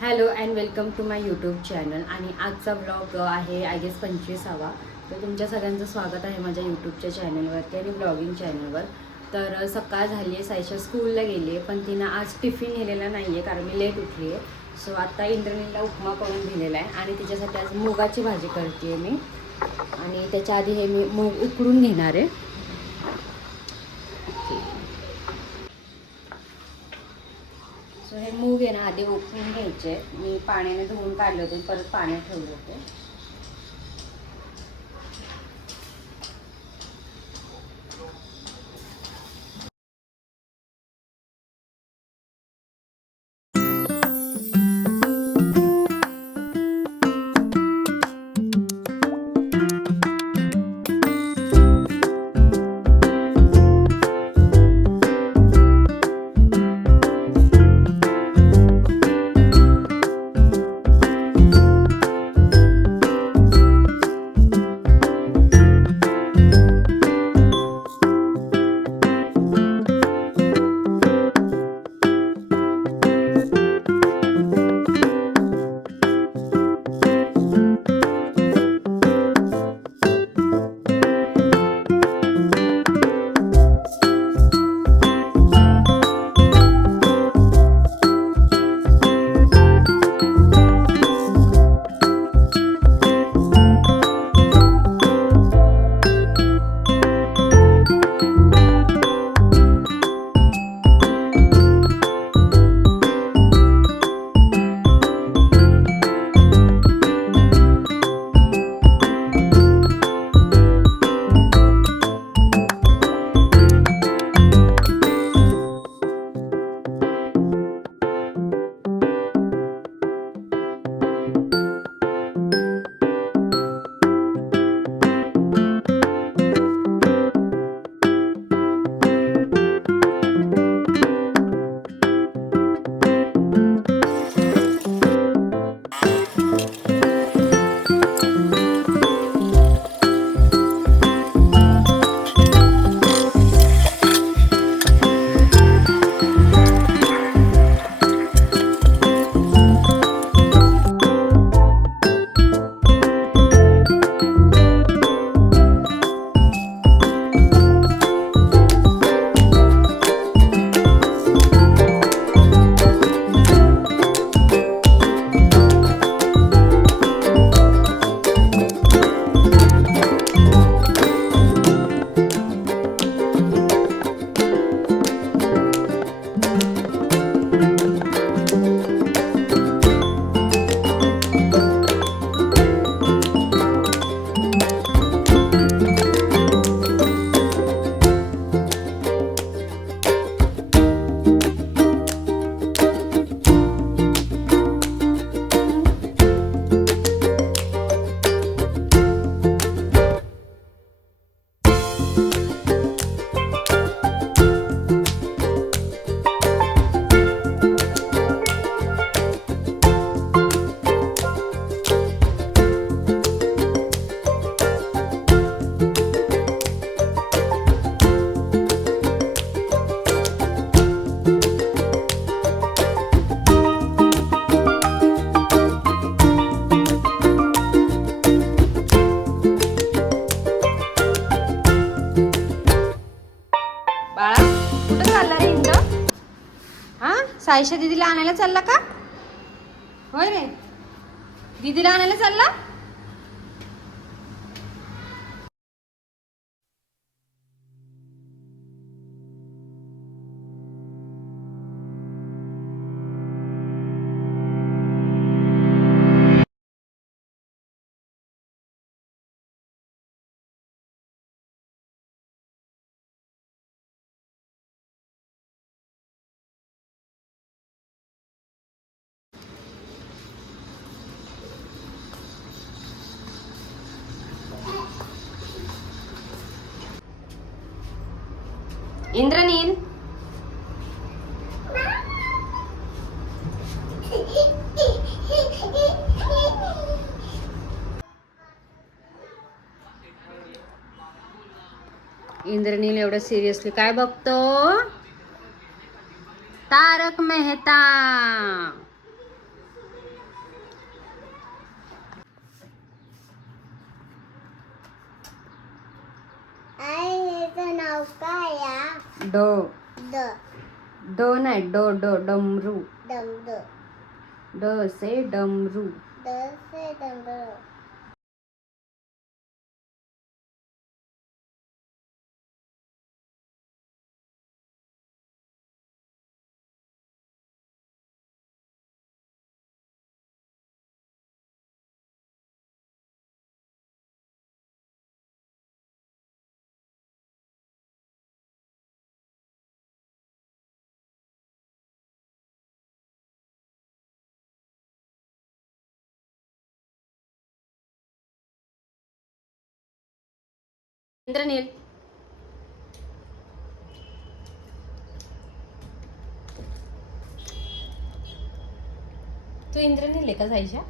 Hello and welcome to my YouTube channel. आणि आजचा blog आहे आय गेस 25वा. तर तुमच्या सगळ्यांचं स्वागत आहे माझ्या यूट्यूबच्या चॅनलवरती आणि ब्लॉगिंग चॅनलवर. तर सकाळ झाली आहे, सायशा स्कूलला गेली आहे, पण तिनं आज टिफिन नेलेला नाही आहे कारण मी लेट उठली आहे. सो आत्ता इंद्रणीला उपमा करून दिलेला आहे आणि तिच्यासाठी आज मुगाची भाजी करते आहे मी. आणि त्याच्या आधी हे मी मूग उकडून घेणार आहे. सो हे मूग आहे ना आधी उकडून घ्यायचे. मी पाण्याने धुवून काढले होते, परत पाण्यात ठेवले होते. बाळा कुठं चालला रे इंद्र? हा, सायशा दीदीला आणायला चालला का? होय रे, दीदीला आणायला चालला? इंद्रनील, इंद्रनील एवढं सिरियसली काय बघतो? तारक मेहता. ड ड नाही ड ड डमरू. ड से डमरू. इंद्रनील. तू इंद्रनील आहे का साईशा?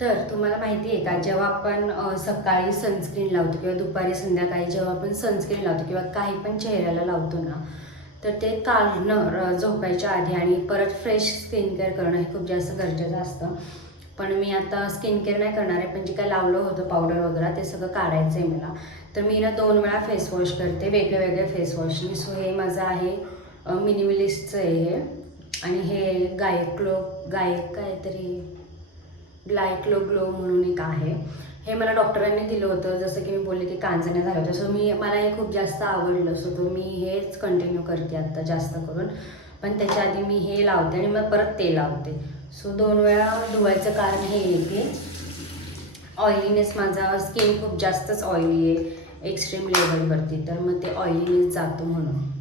तर तुम्हाला माहिती आहे का, जेव्हा आपण सकाळी सनस्क्रीन लावतो किंवा दुपारी संध्याकाळी जेव्हा आपण सनस्क्रीन लावतो किंवा काही पण चेहऱ्याला लावतो ना, तर ते काढणं झोपायच्या आधी आणि परत फ्रेश स्किन केअर करणं हे खूप जास्त गरजेचं असतं. पण मी आता स्किन केअर नाही करणार आहे, पण जे काय लावलं होतं पावडर वगैरे ते सगळं काढायचं आहे मला. तर मी ना 2 वेळा फेस वॉश करते, वेगळे वेगळे फेस वॉशनी. सो हे माझं आहे मिनिमलिस्टचं आहे हे. आणि हे गायक काहीतरी ग्लायक्लो ग्लो म्हणून एक आहे. हे मला डॉक्टरांनी दिलं होतं, जसं की मी बोलले की कांजण्या झाल्या होत्या. सो मला हे खूप जास्त आवडलं. सो तो मी हेच कंटिन्यू करते आत्ता जास्त करून. पण त्याच्या आधी मी हे लावते आणि मग परत ते लावते. सो 2 वेळा धुवायचं कारण हे येते ऑइलीनेस. माझा स्किन खूप जास्तच ऑइली आहे एक्स्ट्रीम लेवलवरती, तर मग ते ऑइलीनेस जातो म्हणून.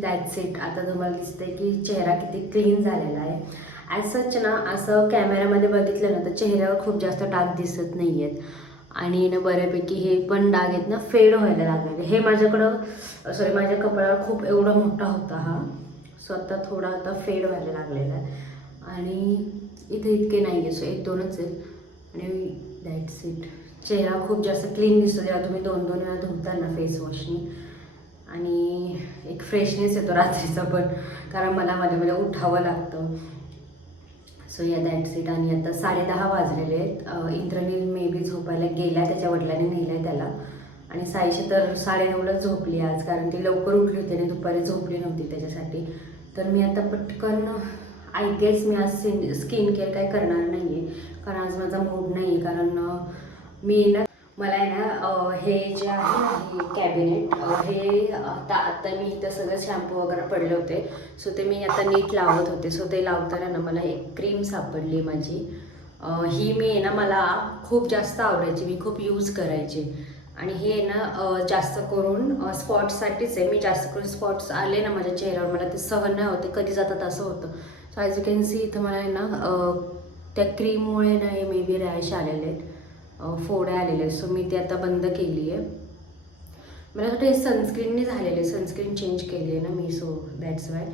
That's it. आता तुम्हाला दिसतंय की चेहरा किती क्लीन झालेला आहे. ॲज सच ना, असं कॅमेऱ्यामध्ये बघितलं ना तर चेहऱ्यावर खूप जास्त डाग दिसत नाही आहेत. आणि ना बऱ्यापैकी हे पण डाग आहेत ना फेड व्हायला लागलेले. हे माझ्याकडं माझ्या कपाळावर खूप एवढा मोठा होता हा. स्वतः थोडा आता फेड व्हायला लागलेला आहे. आणि इथे इतके नाही आहे, सो 1-2च आहेत. आणि दॅट्स इट. चेहरा खूप जास्त क्लीन दिसतो जेव्हा तुम्ही 2-2 वेळा धुता ना फेस वॉशनी. आणि एक फ्रेशनेस येतो रात्रीचा पण, कारण मला मध्ये उठावं लागतं. सो या दॅट्स इट. आणि आता 10:30 वाजलेले आहेत. इंद्रनील मे बी झोपायला गेला, त्याच्या वडिलांनी नेलं आहे त्याला. आणि साईशी तर 9:30लाच झोपली आज, कारण ती लवकर उठली होती आणि दुपारी झोपली नव्हती त्याच्यासाठी. तर मी आता पटकन आय गेस मी आज स्किन केअर काय करणार नाही आहे, कारण आज माझा मूड नाही आहे. कारण मी ना मला आहे ना हे जे आहे ना हे कॅबिनेट, हे आता मी इथं सगळं शॅम्पू वगैरे पडले होते. सो ते मी आता नीट लावत होते. सो ते लावताना ना मला एक क्रीम सापडली माझी. ही मी आहे ना मला खूप जास्त आवडायची, मी खूप यूज करायची. आणि हे ना जास्त करून स्पॉट्ससाठीच आहे. मी जास्त करून स्पॉट्स आले ना माझ्या चेहऱ्यावर, मला ते सहन नाही होते, कधी जातात असं होतं. So as you can see इथं मला आहे ना त्या क्रीममुळे ना हे मे बी रॅश आलेले आहेत, फोड्या आलेले आहेत. सो मी ते आता बंद केली आहे. मला वाटतं हे सनस्क्रीनने झालेले, सनस्क्रीन चेंज केली आहे ना मी, सो दॅट्स वाय.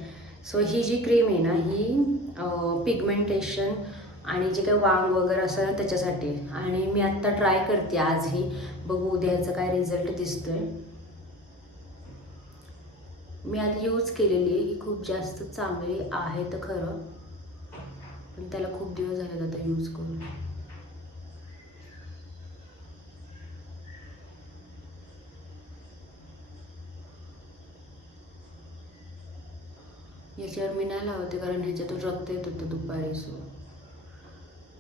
सो ही जी क्रीम आहे ना ही पिगमेंटेशन आणि जे काही वांग वगैरे असं ना त्याच्यासाठी. आणि मी आत्ता ट्राय करते आजही, बघू उद्या ह्याचा काय रिझल्ट दिसतो आहे. मी आधी यूज केलेली आहे, ही खूप जास्त चांगली आहे तर खरं, पण त्याला खूप दिवस झाले आता यूज करून. याच्यावर मी नाही लावते कारण ह्याच्यातून रक्त येत होतं दुपारी. सो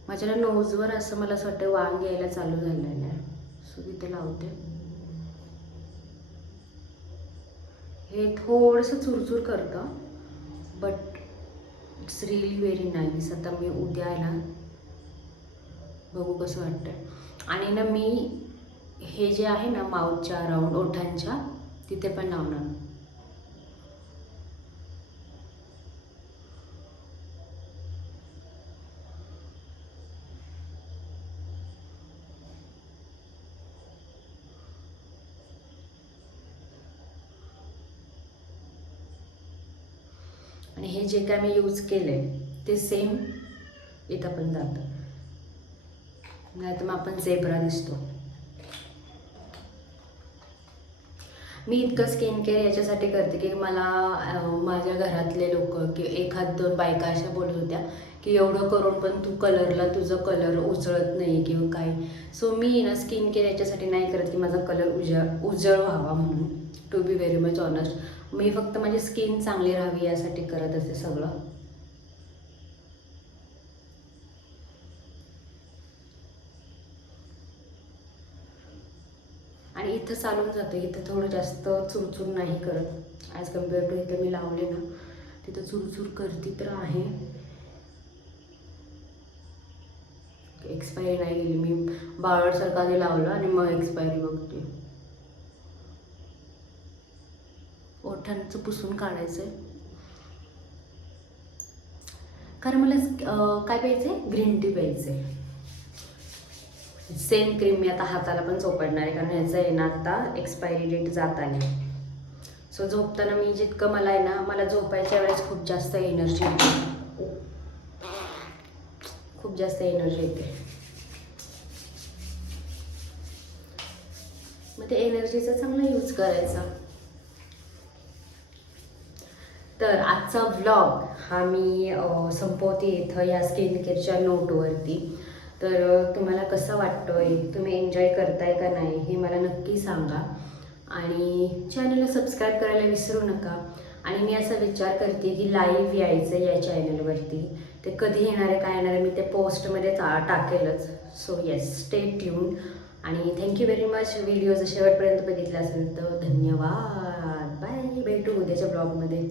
माझ्या नोजवर असं मला असं वाटतं वांग यायला चालू झालेलं आहे, सो तिथे लावते. हे थोडंसं चुरचूर करतं, but it's really very nice. आता मी उद्या आहे ना, बघू कसं वाटतं. आणि ना मी हे जे आहे ना माउथच्या अराउंड ओठांच्या तिथे पण लावणार. आणि हे जे काय मी यूज केलं आहे ते सेम इथं पण जातं, नाही तर मग आपण झेब्रा दिसतो. मी इतकं स्किन केअर याच्यासाठी करते की मला माझ्या घरातले लोक की एखाद दोन बायका अशा बोलत होत्या की एवढं करून पण तू कलरला तुझं कलर उजळत नाही किंवा काय. सो मी ना स्किन केअर याच्यासाठी नाही करत की माझा कलर उजळ व्हावा म्हणून, to be very much honest. मी फक्त माझी स्किन चांगली राहावी यासाठी करत असते सगळं. आणि इथं चालून जातं, इथं थोडं जास्त चुरचूर नाही करत ॲज कम्पेअर टू इथं मी लावले ना तिथं चुरचूर करते तर आहे. एक्सपायरी नाही गेली, मी बावळटसारखं आधी लावलं आणि मग एक्सपायरी बघते. ओठांचं पुसून काढायचं आहे कारण मला काय प्यायचं आहे, ग्रीन टी प्यायचं आहे. सेम क्रीम मी आता हाताला पण चोपडणार आहे कारण ह्याचं आहे ना आता एक्सपायरी डेट जात आली. सो झोपताना मी जितकं मला आहे ना, मला झोपायच्या वेळेस खूप जास्त एनर्जी येते, खूप जास्त एनर्जी येते. मग ते एनर्जीचा चांगला यूज करायचा. तर आजचा व्लॉग हा मी संपवते इथं या स्किन केअरच्या नोटवरती. तर तुम्हाला कसं वाटतं आहे, तुम्ही एन्जॉय करताय का नाही हे मला नक्की सांगा. आणि चॅनलला सबस्क्राईब करायला विसरू नका. आणि मी असा विचार करते की लाईव्ह यायचं या चॅनलवरती. ते कधी येणार आहे काय येणार आहे मी ते पोस्टमध्ये टाकेलच. So yes, stay tune. आणि थँक्यू व्हेरी मच. व्हिडिओ जर शेवटपर्यंत बघितला असेल तर धन्यवाद. बाय, भेटू उद्याच्या ब्लॉगमध्ये.